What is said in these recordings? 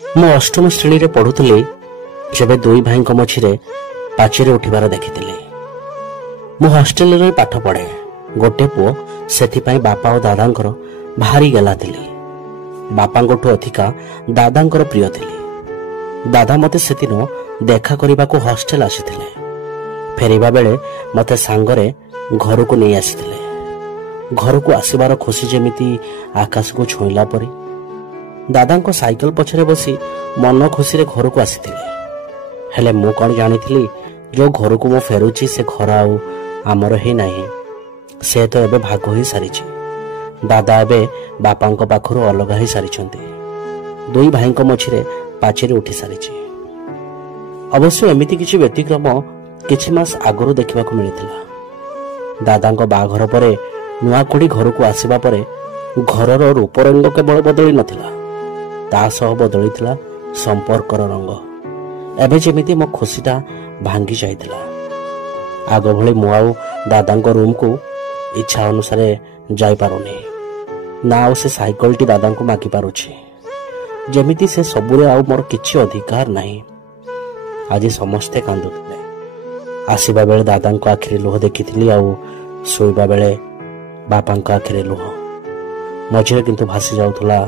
ମୁଁ ଅଷ୍ଟମ ଶ୍ରେଣୀରେ ପଢୁଥିଲି ଯେବେ ଦୁଇ ଭାଇଙ୍କ ମଝିରେ ପାଚେରୀ ଉଠିବାର ଦେଖିଥିଲି। ମୁଁ ହଷ୍ଟେଲରେ ପାଠ ପଢେ, ଗୋଟେ ପୁଅ, ସେଥିପାଇଁ ବାପା ଓ ଦାଦାଙ୍କର ଭାରି ଗେଲା ଥିଲି। ବାପାଙ୍କଠୁ ଅଧିକା ଦାଦାଙ୍କର ପ୍ରିୟ ଥିଲି। ଦାଦା ମୋତେ ସେଦିନ ଦେଖା କରିବାକୁ ହଷ୍ଟେଲ ଆସିଥିଲେ। ଫେରିବା ବେଳେ ମୋତେ ସାଙ୍ଗରେ ଘରକୁ ନେଇ ଆସିଥିଲେ। ଘରକୁ ଆସିବାର ଖୁସି ଯେମିତି ଆକାଶକୁ ଛୁଇଁଲା ପରି। ଦାଦାଙ୍କ ସାଇକେଲ ପଛରେ ବସି ମନ ଖୁସିରେ ଘରକୁ ଆସିଥିଲେ। ହେଲେ ମୁଁ କ'ଣ ଜାଣିଥିଲି, ଯେଉଁ ଘରକୁ ମୁଁ ଫେରୁଛି ସେ ଘର ଆଉ ଆମର ହିଁ ନାହିଁ। ସେ ତ ଏବେ ଭାଗ ହୋଇ ସାରିଛି। ଦାଦା ଏବେ ବାପାଙ୍କ ପାଖରୁ ଅଲଗା ହୋଇ ସାରିଛନ୍ତି। ଦୁଇ ଭାଇଙ୍କ ମଝିରେ ପାଚେରୀ ଉଠି ସାରିଛି। ଅବଶ୍ୟ ଏମିତି କିଛି ବ୍ୟତିକ୍ରମ କିଛି ମାସ ଆଗରୁ ଦେଖିବାକୁ ମିଳିଥିଲା। ଦାଦାଙ୍କ ବାହାଘର ପରେ ନୂଆ କୋଡ଼ି ଘରକୁ ଆସିବା ପରେ ଘରର ରୂପରଙ୍ଗ କେବଳ ବଦଳି ନଥିଲା, ତା ସହ ବଦଳିଥିଲା ସମ୍ପର୍କର ରଙ୍ଗ। ଏବେ ଯେମିତି ମୋ ଖୁସିଟା ଭାଙ୍ଗି ଯାଇଥିଲା। ଆଗ ଭଳି ମୁଁ ଆଉ ଦାଦାଙ୍କ ରୁମ୍କୁ ଇଚ୍ଛା ଅନୁସାରେ ଯାଇପାରୁନି, ନା ଆଉ ସେ ସାଇକେଲଟି ଦାଦାଙ୍କୁ ମାଗି ପାରୁଛି। ଯେମିତି ସେ ସବୁରେ ଆଉ ମୋର କିଛି ଅଧିକାର ନାହିଁ। ଆଜି ସମସ୍ତେ କାନ୍ଦୁଥିଲେ। ଆସିବା ବେଳେ ଦାଦାଙ୍କ ଆଖିରେ ଲୁହ ଦେଖିଥିଲି, ଆଉ ଶୋଇବା ବେଳେ ବାପାଙ୍କ ଆଖିରେ ଲୁହ। ମଝିରେ କିନ୍ତୁ ଭାସି ଯାଉଥିଲା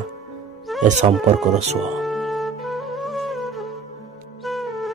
ଏ ସମ୍ପର୍କର ସୁଅ।